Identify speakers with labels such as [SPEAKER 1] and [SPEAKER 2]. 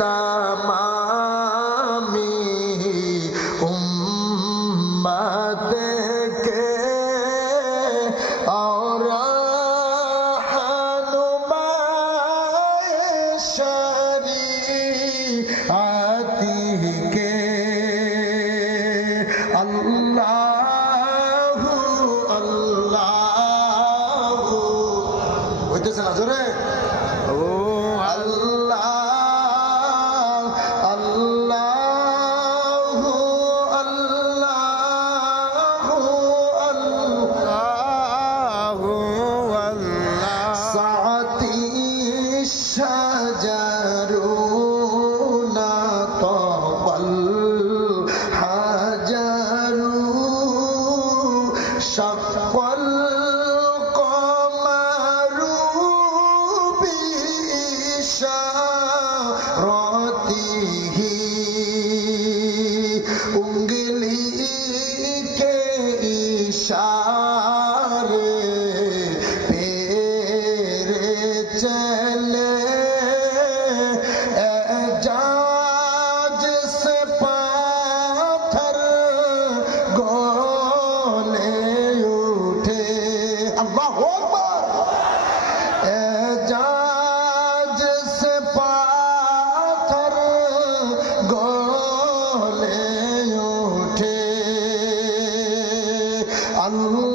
[SPEAKER 1] তামামি উম্মত কে আর হনুমায় শরী আতি কে আল্লাহ। হইতেছে না জোরে? শাজারুনা তবল হাজারু সকল কমারু বিশারতিহি উঙ্গলি কে ইশারে পেরে চলে Oh.